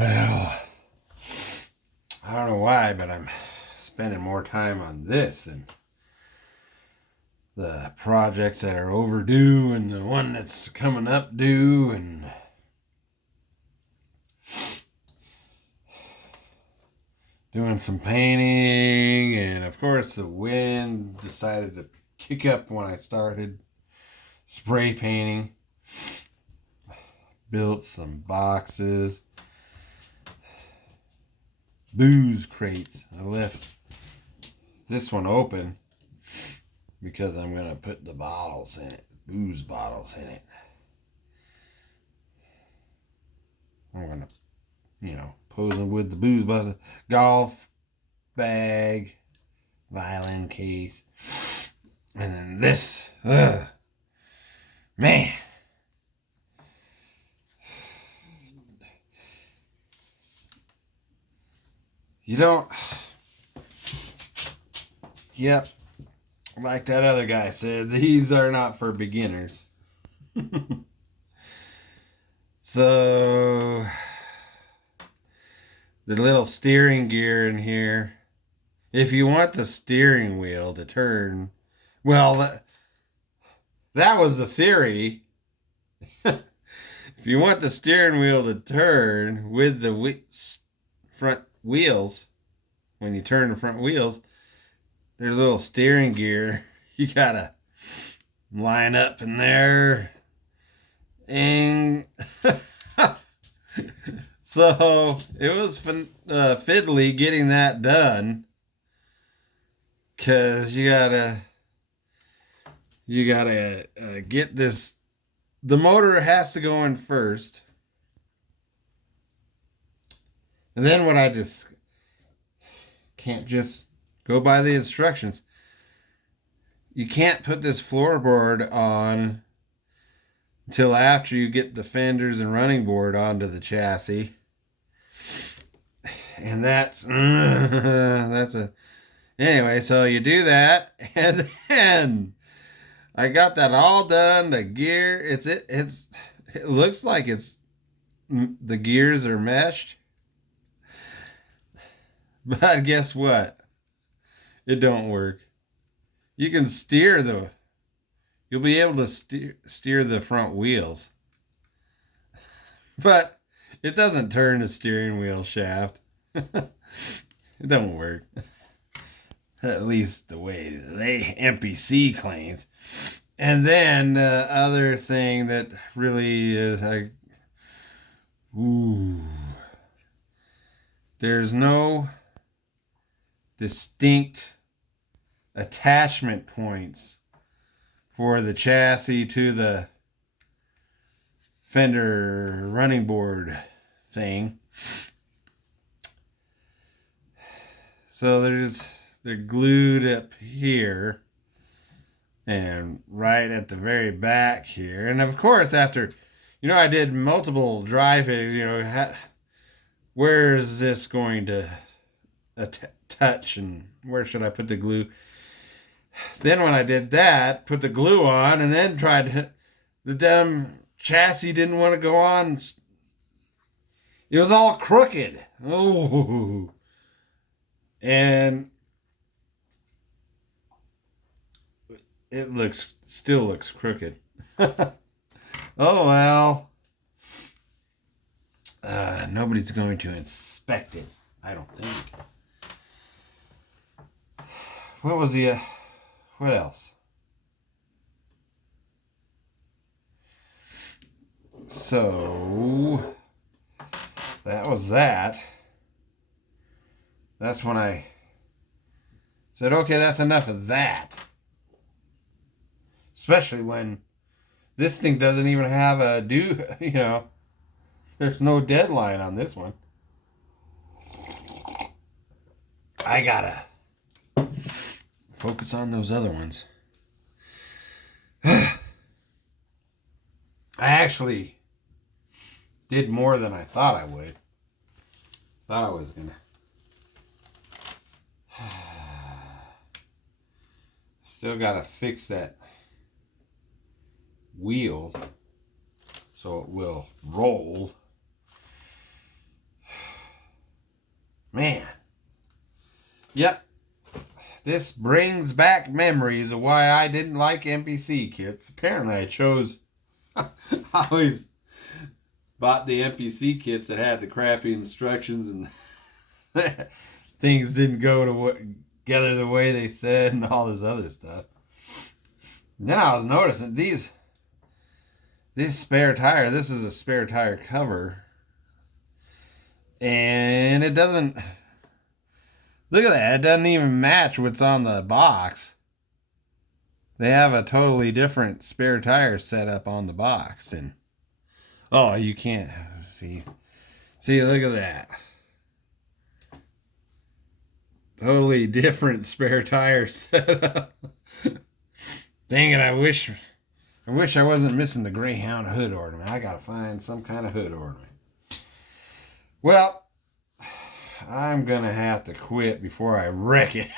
Well, I don't know why, but I'm spending more time on this than the projects that are overdue and the one that's coming up due, and doing some painting. And of course the wind decided to kick up when I started spray painting. Built some boxes, booze crates. I left this one open because I'm going to put the bottles in it, booze bottles in it. I'm going to, pose them with the booze bottle, golf bag, violin case. And then this, man. You don't, yep, like that other guy said, these are not for beginners. So, the little steering gear in here, if you want the steering wheel to turn, well, that was the theory. If you want the steering wheel to turn with the front wheels, when you turn the front wheels, there's a little steering gear you gotta line up in there. And so it was fiddly getting that done, because you gotta get this. The motor has to go in first, and then what I just can't just go by the instructions. You can't put this floorboard on until after you get the fenders and running board onto the chassis. And that's anyway, so you do that, and then I got that all done. The gear, it looks like the gears are meshed. But guess what? It don't work. You can you'll be able to steer the front wheels, but it doesn't turn the steering wheel shaft. It don't work. At least the way they MPC claims. And then the other thing that really is, there's no distinct attachment points for the chassis to the fender running board thing. So they're glued up here and right at the very back here. And of course, after, I did multiple dry fittings, where is this going to touch, and where should I put the glue? Then when I did that, put the glue on, and then the damn chassis didn't want to go on. It was all crooked. Oh. And it still looks crooked. Oh well. Nobody's going to inspect it, I don't think. What else? So that was that. That's when I said, okay, that's enough of that. Especially when this thing doesn't even have a due, there's no deadline on this one. I gotta focus on those other ones. I actually did more than I thought I would. Thought I was gonna. Still gotta fix that wheel so it will roll. Man. Yep. This brings back memories of why I didn't like MPC kits. Apparently I chose... I always bought the MPC kits that had the crappy instructions and things didn't go together the way they said and all this other stuff. Then I was noticing this spare tire, this is a spare tire cover. And it doesn't... Look at that. It doesn't even match what's on the box. They have a totally different spare tire set up on the box. And oh, you can't see. See, look at that. Totally different spare tire setup. Dang it, I wish I wasn't missing the Greyhound hood ornament. I gotta find some kind of hood ornament. Well, I'm gonna have to quit before I wreck it.